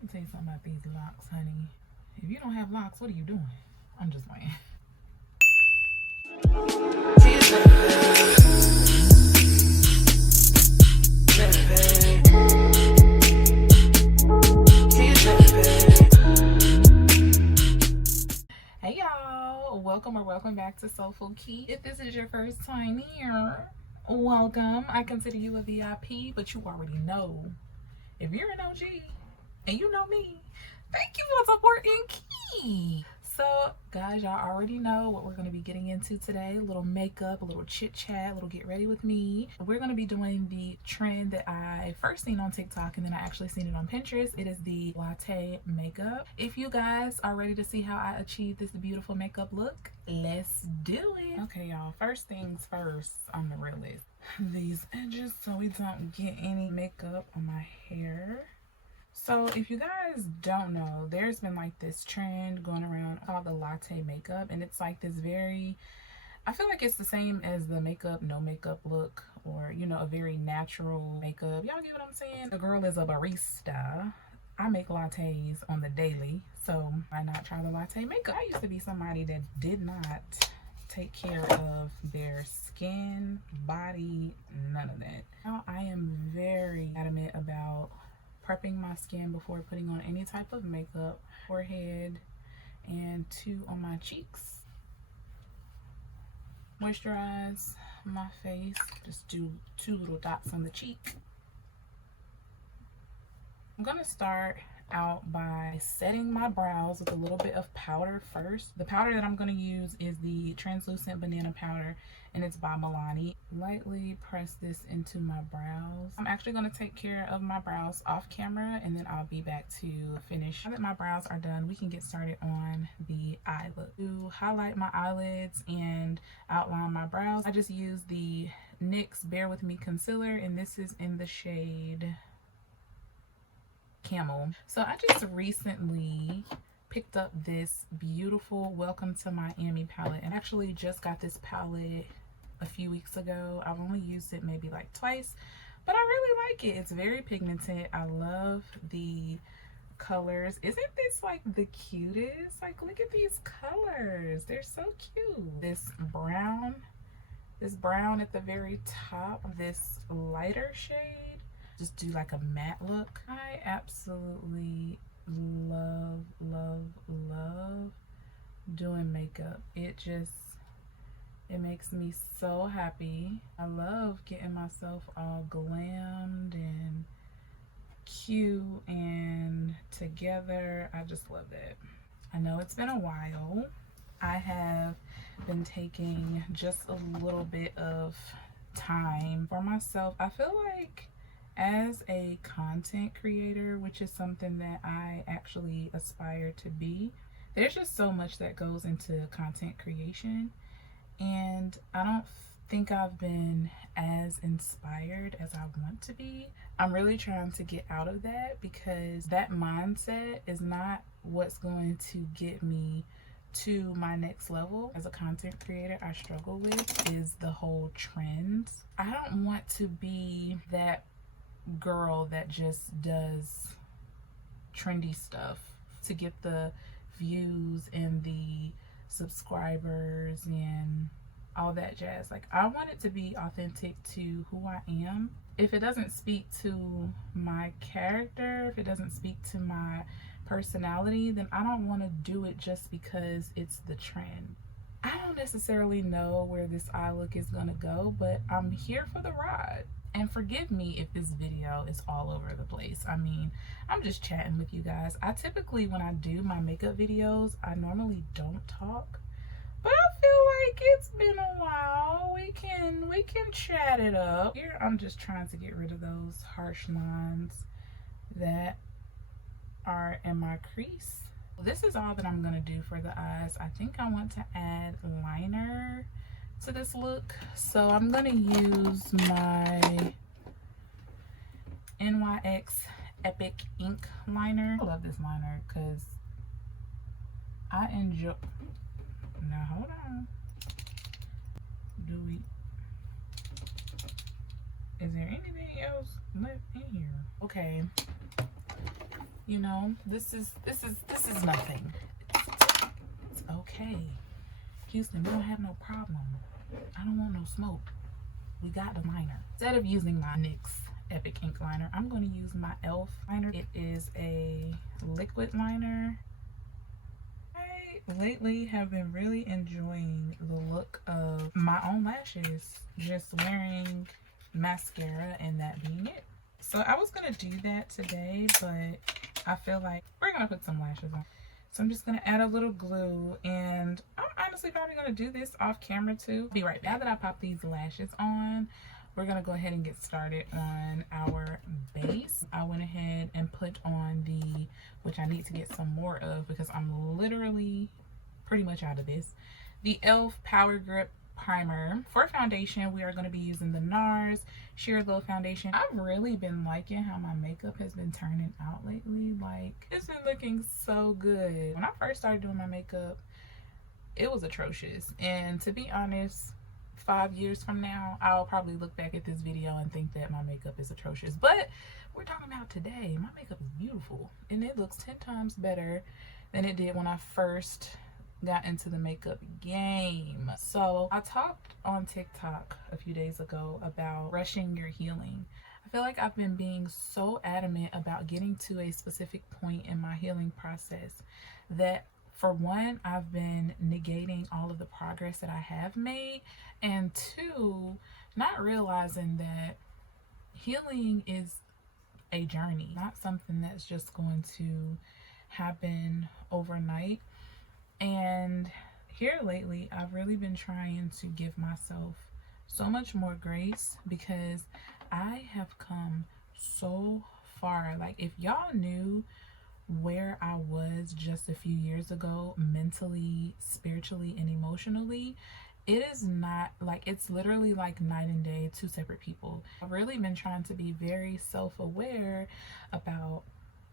Let me tell you something about these locks, honey. If you don't have locks, what are you doing? I'm just playing. Hey y'all, welcome back to Soulful Key. If this is your first time here, welcome. I consider you a VIP, but you already know. If you're an OG and you know me, thank you for supporting Key. So guys, y'all already know what we're going to be getting into today. A little makeup, a little chit chat, a little get ready with me. We're going to be doing the trend that I first seen on TikTok and then I actually seen it on Pinterest. It is the latte makeup. If you guys are ready to see how I achieve this beautiful makeup look, let's do it. Okay y'all, first things first on the real list, these edges so we don't get any makeup on my hair. So if you guys don't know, there's been like this trend going around called the latte makeup, and it's like this very, I feel like it's the same as the makeup no makeup look, or you know, a very natural makeup. Y'all get what I'm saying? The girl is a barista. I make lattes on the daily, so why not try the latte makeup? I used to be somebody that did not take care of their skin, body, none of that. Now I am very adamant about prepping my skin before putting on any type of makeup. Forehead and 2 on my cheeks. Moisturize my face. Just do 2 little dots on the cheek. I'm gonna start out by setting my brows with a little bit of powder first. The powder that I'm going to use is the translucent banana powder, and it's by Milani. Lightly press this into my brows. I'm actually going to take care of my brows off camera, and then I'll be back to finish. Now that my brows are done, we can get started on the eye look. To highlight my eyelids and outline my brows, I just use the NYX Bear With Me concealer, and this is in the shade Camel. So I just recently picked up this beautiful Welcome to Miami palette, and actually just got this palette a few weeks ago. I've only used it maybe like twice, but I really like it. It's very pigmented. I love the colors. Isn't this like the cutest? Like, look at these colors, they're so cute. This brown at the very top, this lighter shade, just do like a matte look. I absolutely love doing makeup. It makes me so happy. I love getting myself all glammed and cute and together. I just love that. I know it's been a while. I have been taking just a little bit of time for myself. I feel like as a content creator, which is something that I actually aspire to be, there's just so much that goes into content creation, and I don't think I've been as inspired as I want to be. I'm really trying to get out of that, because that mindset is not what's going to get me to my next level. As a content creator, I struggle with is the whole trends. I don't want to be that girl that just does trendy stuff to get the views and the subscribers and all that jazz. Like, I want it to be authentic to who I am. If it doesn't speak to my character, if it doesn't speak to my personality, then I don't want to do it just because it's the trend. I don't necessarily know where this eye look is gonna go, but I'm here for the ride. And forgive me if this video is all over the place. I mean, I'm just chatting with you guys. I typically, when I do my makeup videos, I normally don't talk, but I feel like it's been a while. We can chat it up. Here, I'm just trying to get rid of those harsh lines that are in my crease. This is all that I'm gonna do for the eyes. I think I want to add liner to this look, so I'm gonna use my NYX Epic Ink liner. I love this liner because I enjoy. Now hold on. Is there anything else left in here? Okay. You know, this is nothing. It's okay. Houston, we don't have no problem. I don't want no smoke. We got the liner. Instead of using my NYX Epic Ink liner, I'm going to use my e.l.f. liner. It is a liquid liner. I lately have been really enjoying the look of my own lashes, just wearing mascara and that being it. So I was going to do that today, but I feel like we're going to put some lashes on. So I'm just going to add a little glue, and I'm honestly probably going to do this off camera too. Be right back. Now that I pop these lashes on, we're going to go ahead and get started on our base. I went ahead and put on the, which I need to get some more of because I'm literally pretty much out of this, the e.l.f. Power Grip Primer. For foundation, we are going to be using the NARS Sheer Glow Foundation. I've really been liking how my makeup has been turning out lately. Like, it's been looking so good. When I first started doing my makeup, it was atrocious. And to be honest, 5 years from now, I'll probably look back at this video and think that my makeup is atrocious. But we're talking about today. My makeup is beautiful. And it looks 10 times better than it did when I first got into the makeup game. So I talked on TikTok a few days ago about rushing your healing. I feel like I've been being so adamant about getting to a specific point in my healing process that, for one, I've been negating all of the progress that I have made, and two, not realizing that healing is a journey, not something that's just going to happen overnight. And here lately, I've really been trying to give myself so much more grace because I have come so far. Like, if y'all knew where I was just a few years ago, mentally, spiritually, and emotionally, it is not like, it's literally like night and day, two separate people. I've really been trying to be very self-aware about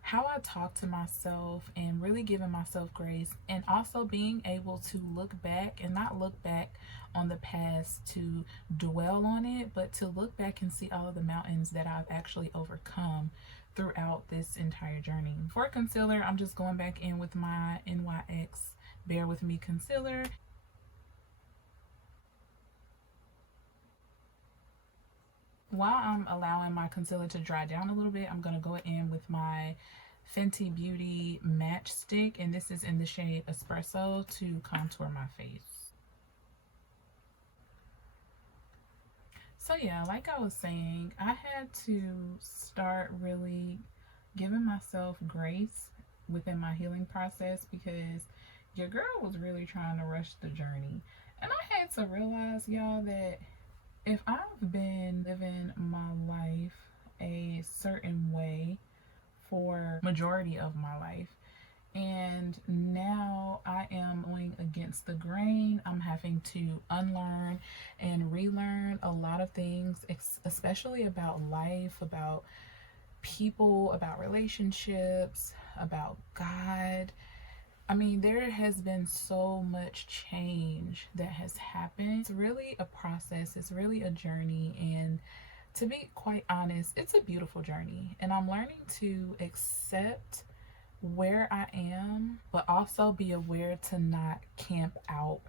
how I talk to myself and really giving myself grace, and also being able to look back and not look back on the past to dwell on it, but to look back and see all of the mountains that I've actually overcome throughout this entire journey. For concealer, I'm just going back in with my NYX Bear With Me concealer. While I'm allowing my concealer to dry down a little bit, I'm going to go in with my Fenty Beauty Matchstick, and this is in the shade Espresso, to contour my face. So yeah, like I was saying, I had to start really giving myself grace within my healing process because your girl was really trying to rush the journey. And I had to realize, y'all, that if I've been living my life a certain way for majority of my life, and now I am going against the grain, I'm having to unlearn and relearn a lot of things, especially about life, about people, about relationships, about God. I mean, there has been so much change that has happened. It's really a process. It's really a journey. And to be quite honest, it's a beautiful journey. And I'm learning to accept where I am, but also be aware to not camp out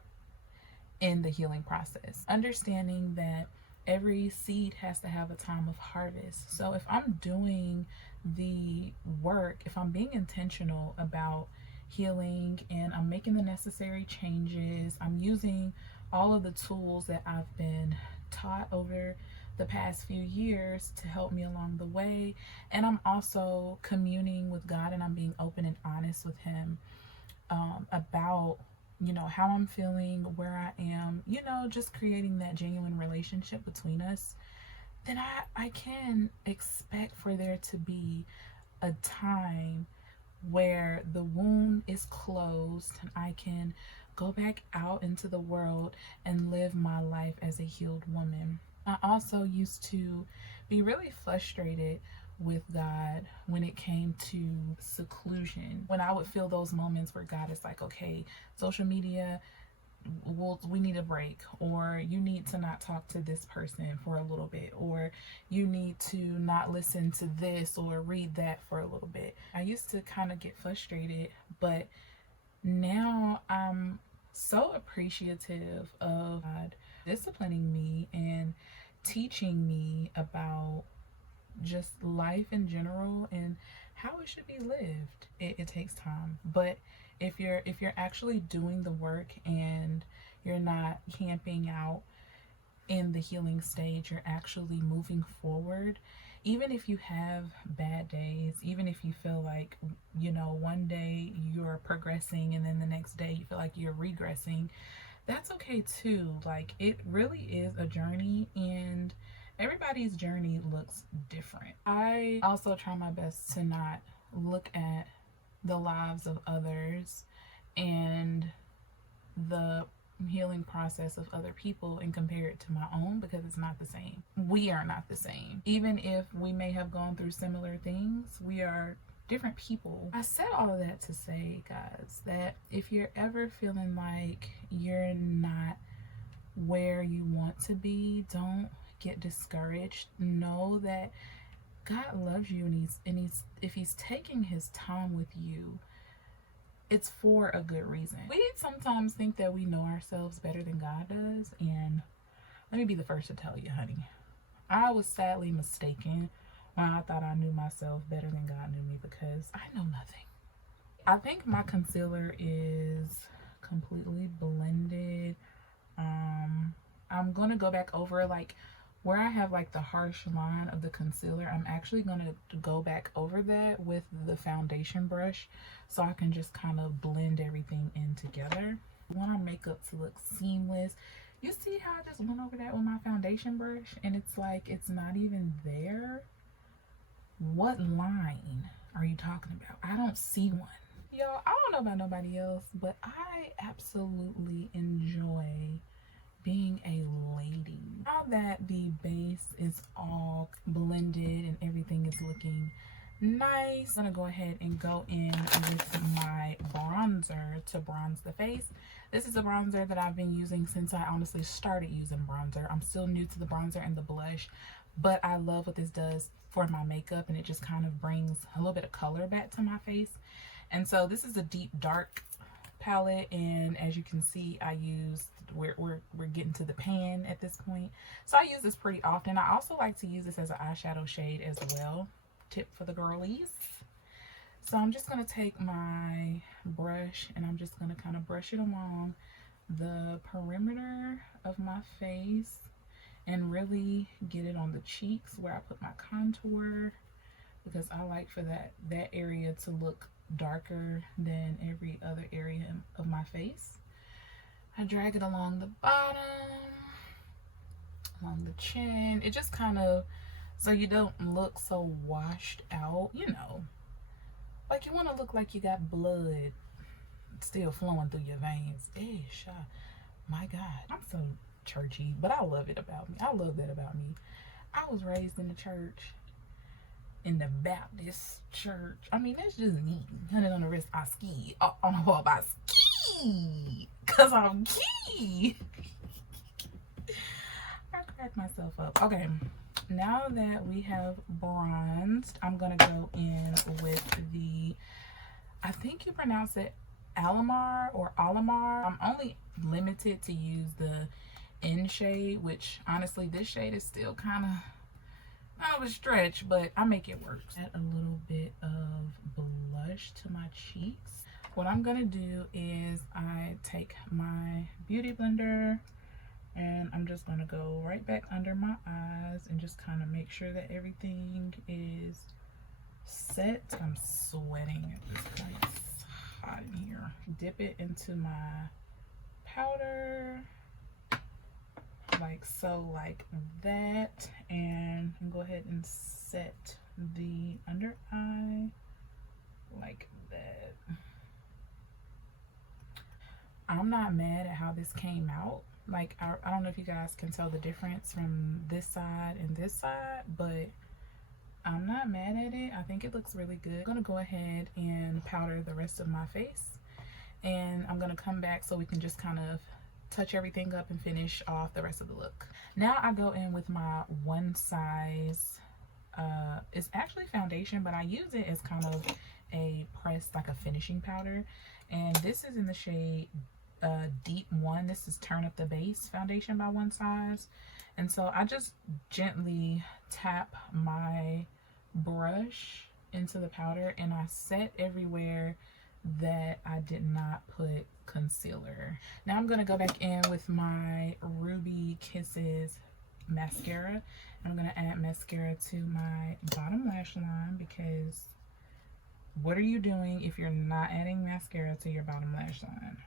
in the healing process. Understanding that every seed has to have a time of harvest. So if I'm doing the work, if I'm being intentional about healing and I'm making the necessary changes, I'm using all of the tools that I've been taught over the past few years to help me along the way, and I'm also communing with God, and I'm being open and honest with him about, you know, how I'm feeling, where I am, you know, just creating that genuine relationship between us, then I can expect for there to be a time where the wound is closed and I can go back out into the world and live my life as a healed woman. I also used to be really frustrated with God when it came to seclusion. When I would feel those moments where God is like, okay, social media, we need a break, or you need to not talk to this person for a little bit, or you need to not listen to this or read that for a little bit. I used to kind of get frustrated, but now I'm so appreciative of God disciplining me and teaching me about just life in general and how it should be lived. It takes time, but if you're actually doing the work and you're not camping out in the healing stage, you're actually moving forward. Even if you have bad days, even if you feel like, you know, one day you're progressing and then the next day you feel like you're regressing, that's okay too. Like, it really is a journey, and everybody's journey looks different. I also try my best to not look at the lives of others and the healing process of other people and compare it to my own, because it's not the same. We are not the same. Even if we may have gone through similar things, we are different people. I said all of that to say, guys, that if you're ever feeling like you're not where you want to be, don't get discouraged. Know that God loves you, and if he's taking his time with you, it's for a good reason. We sometimes think that we know ourselves better than God does, and let me be the first to tell you, honey, I was sadly mistaken when I thought I knew myself better than God knew me, because I know nothing. I think my concealer is completely blended. I'm gonna go back over, like, where I have like the harsh line of the concealer, I'm actually going to go back over that with the foundation brush so I can just kind of blend everything in together. I want our makeup to look seamless. You see how I just went over that with my foundation brush and it's like it's not even there? What line are you talking about? I don't see one. Y'all, I don't know about nobody else, but I absolutely enjoy being a lady. Now that the base is all blended and everything is looking nice, I'm gonna go ahead and go in with my bronzer to bronze the face. This is a bronzer that I've been using since I honestly started using bronzer. I'm still new to the bronzer and the blush, but I love what this does for my makeup, and it just kind of brings a little bit of color back to my face. And so this is a deep dark palette, and as you can see, I used, we're getting to the pan at this point, so I use this pretty often. I also like to use this as an eyeshadow shade as well. Tip for the girlies. So I'm just going to take my brush and I'm just going to kind of brush it along the perimeter of my face and really get it on the cheeks where I put my contour, because I like for that area to look darker than every other area of my face. I drag it along the bottom, along the chin. It just kind of, so you don't look so washed out, you know. Like, you want to look like you got blood still flowing through your veins. Ish, my God, I'm so churchy, but I love it about me. I love that about me. I was raised in the church, in the Baptist church. I mean, that's just me. 100 on the wrist, I ski. On the wall, I ski. Because I'm key. I cracked myself up. Okay, now that we have bronzed, I'm going to go in with the, I think you pronounce it Alamar or Alamar. I'm only limited to use the in shade, which honestly, this shade is still kind of a stretch, but I make it work. Add a little bit of blush to my cheeks. What I'm gonna do is I take my beauty blender and I'm just gonna go right back under my eyes and just kind of make sure that everything is set. I'm sweating at this point. It's hot in here. Dip it into my powder, like so, like that, and go ahead and set the under eye like that. I'm not mad at how this came out. Like, I don't know if you guys can tell the difference from this side and this side, but I'm not mad at it. I think it looks really good. I'm gonna go ahead and powder the rest of my face, and I'm gonna come back so we can just kind of touch everything up and finish off the rest of the look. Now I go in with my One Size, it's actually foundation, but I use it as kind of a pressed, like a finishing powder. And this is in the shade Deep 1. This is Turn Up the Base foundation by One Size. And so I just gently tap my brush into the powder, and I set everywhere that I did not put concealer. Now I'm going to go back in with my Ruby Kisses mascara. I'm going to add mascara to my bottom lash line, because what are you doing if you're not adding mascara to your bottom lash line?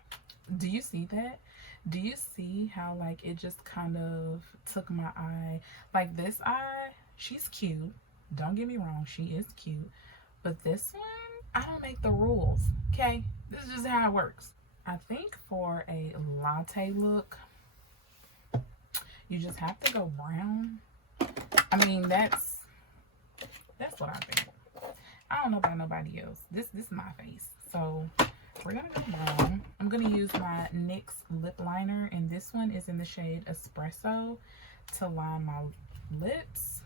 Do you see that? Do you see how like it just kind of took my eye? Like this eye, she's cute. Don't get me wrong, she is cute. But this one, I don't make the rules, okay? This is just how it works. I think for a latte look, you just have to go brown. I mean, that's what I think. I don't know about nobody else. This is my face. So we're gonna go brown. I'm gonna use my NYX lip liner, and this one is in the shade Espresso to line my lips.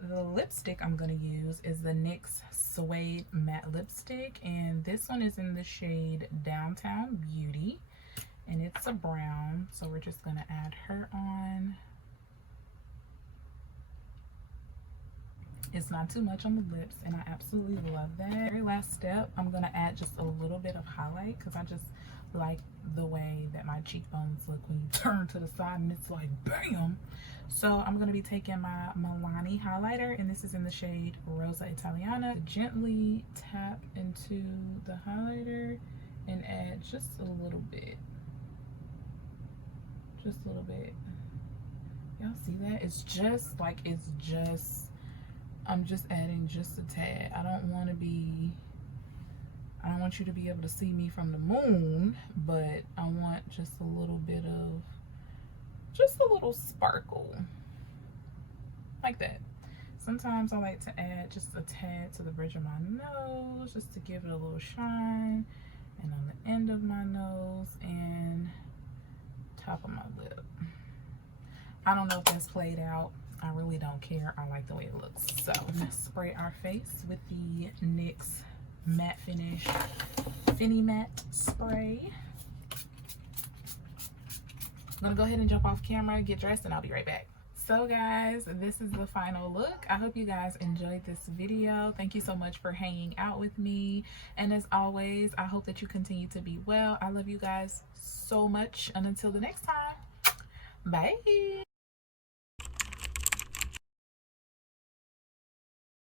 The lipstick I'm going to use is the NYX Suede Matte Lipstick, and this one is in the shade Downtown Beauty, and it's a brown, so we're just going to add her on. It's not too much on the lips, and I absolutely love that. Very last step, I'm going to add just a little bit of highlight, because I just like the way that my cheekbones look when you turn to the side and it's like bam. So I'm going to be taking my Milani highlighter, and this is in the shade Rosa Italiana. Gently tap into the highlighter and add just a little bit. Just a little bit. Y'all see that? It's just like, I'm just adding just a tad. I don't want you to be able to see me from the moon, but I want just a little bit of, just a little sparkle. Like that. Sometimes I like to add just a tad to the bridge of my nose, just to give it a little shine, and on the end of my nose and top of my lip. I don't know if that's played out. I really don't care. I like the way it looks. So I'm gonna spray our face with the NYX Matte Finish Finny Matte Spray. I'm gonna go ahead and jump off camera, get dressed, and I'll be right back. So guys, this is the final look. I hope you guys enjoyed this video. Thank you so much for hanging out with me. And as always, I hope that you continue to be well. I love you guys so much. And until the next time, bye.